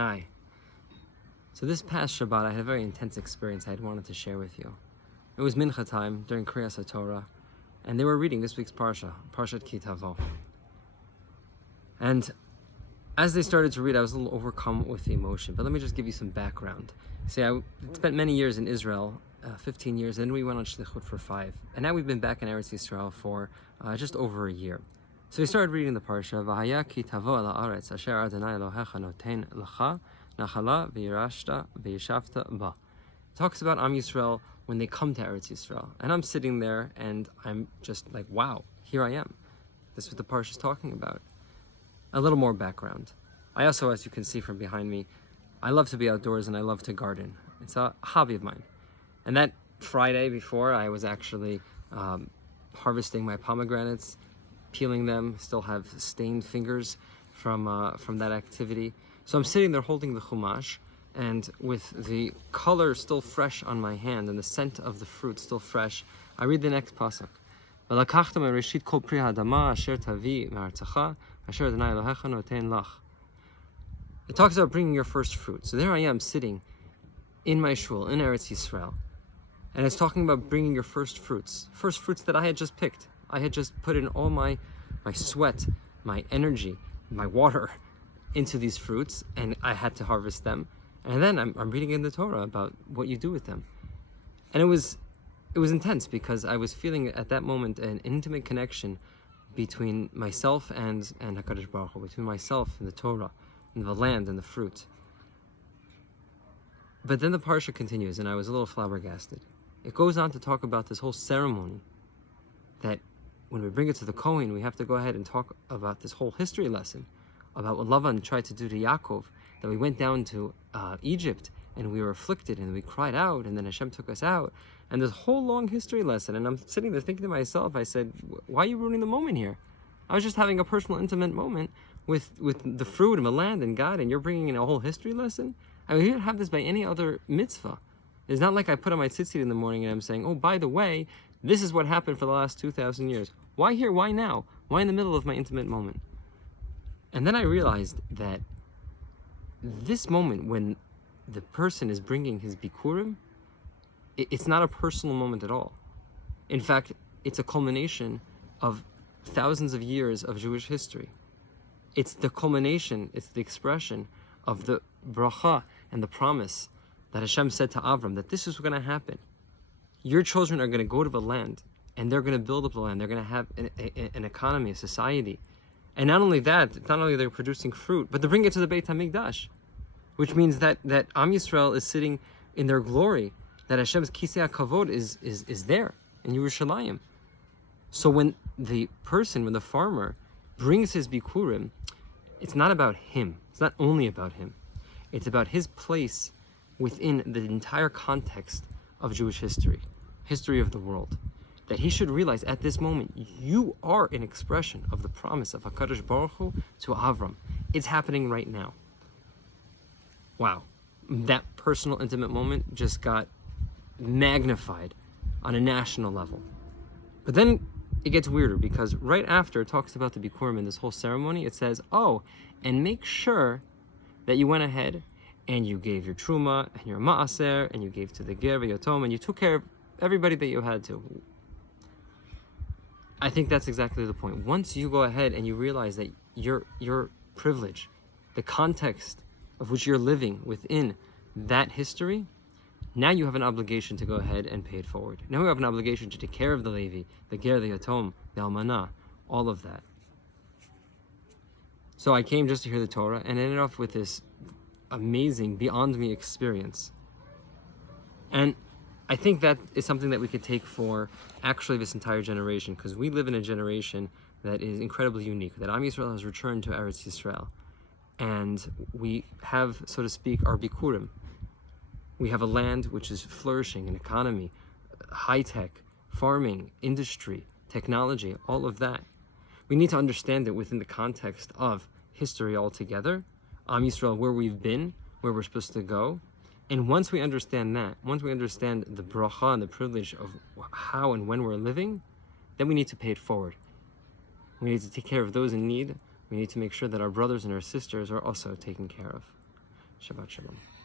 Hi. So this past Shabbat, I had a very intense experience I had wanted to share with you. It was Mincha time during Kriyas Torah, and they were reading this week's Parsha, Parshat Ki Tavo. And as they started to read, I was a little overcome with the emotion. But let me just give you some background. See, I spent many years in Israel, 15 years, and then we went on Shlichut for 5. And now we've been back in Eretz Yisrael for just over a year. So we started reading the Parsha, V'haya ki tavo el haaretz asher Adonai Elohecha noten lecha nachala v'yirashta v'yishavta ba. It talks about Am Yisrael when they come to Eretz Yisrael. And I'm sitting there and I'm just like, wow, here I am. This is what the Parsha is talking about. A little more background. I also, as you can see from behind me, I love to be outdoors and I love to garden. It's a hobby of mine. And that Friday before, I was actually harvesting my pomegranates, peeling them, still have stained fingers from that activity. So I'm sitting there holding the chumash, and with the color still fresh on my hand and the scent of the fruit still fresh, I read the next pasuk. It talks about bringing your first fruit. So there I am sitting in my shul in Eretz Yisrael, and it's talking about bringing your first fruits that I had just picked. I had just put in all my sweat, my energy, my water into these fruits, and I had to harvest them. And then I'm reading in the Torah about what you do with them. And it was intense because I was feeling at that moment an intimate connection between myself and HaKadosh Baruch Hu, between myself and the Torah, and the land and the fruit. But then the Parsha continues, and I was a little flabbergasted. It goes on to talk about this whole ceremony that when we bring it to the Kohen, we have to go ahead and talk about this whole history lesson about what Lavan tried to do to Yaakov, that we went down to Egypt and we were afflicted and we cried out and then Hashem took us out. And this whole long history lesson, and I'm sitting there thinking to myself, I said, why are you ruining the moment here? I was just having a personal, intimate moment with the fruit and the land and God, and you're bringing in a whole history lesson? I mean, we don't have this by any other mitzvah. It's not like I put on my tzitzit in the morning and I'm saying, oh, by the way, this is what happened for the last 2,000 years. Why here? Why now? Why in the middle of my intimate moment? And then I realized that this moment when the person is bringing his bikurim, it's not a personal moment at all. In fact, it's a culmination of thousands of years of Jewish history. It's the culmination, it's the expression of the bracha and the promise that Hashem said to Avram that this is going to happen. Your children are going to go to the land and they're going to build up the land. They're going to have an economy, a society. And not only that, not only are they producing fruit, but they bring it to the Beit HaMikdash, which means that Am Yisrael is sitting in their glory, that Hashem's Kisei HaKavod is there in Yerushalayim. So when the farmer brings his bikurim, it's not about him. It's not only about him. It's about his place within the entire context of Jewish history of the world. That he should realize at this moment, you are an expression of the promise of HaKadosh Baruch Hu to Avram. It's happening right now. Wow. That personal, intimate moment just got magnified on a national level. But then it gets weirder because right after it talks about the Bikurim in this whole ceremony, it says, oh, and make sure that you went ahead and you gave your truma and your ma'aser and you gave to the ger v'yotom and you took care of everybody that you had to. I think that's exactly the point. Once you go ahead and you realize that your privilege, the context of which you're living within that history, now you have an obligation to go ahead and pay it forward. Now you have an obligation to take care of the Levi, the ger, the yatom, the almanah, all of that. So I came just to hear the Torah and ended off with this amazing, beyond me experience. And I think that is something that we could take for actually this entire generation, because we live in a generation that is incredibly unique, that Am Yisrael has returned to Eretz Yisrael. And we have, so to speak, our bikurim. We have a land which is flourishing, an economy, high-tech, farming, industry, technology, all of that. We need to understand it within the context of history altogether, Am Yisrael, where we've been, where we're supposed to go. And once we understand that, once we understand the bracha and the privilege of how and when we're living, then we need to pay it forward. We need to take care of those in need. We need to make sure that our brothers and our sisters are also taken care of. Shabbat Shalom.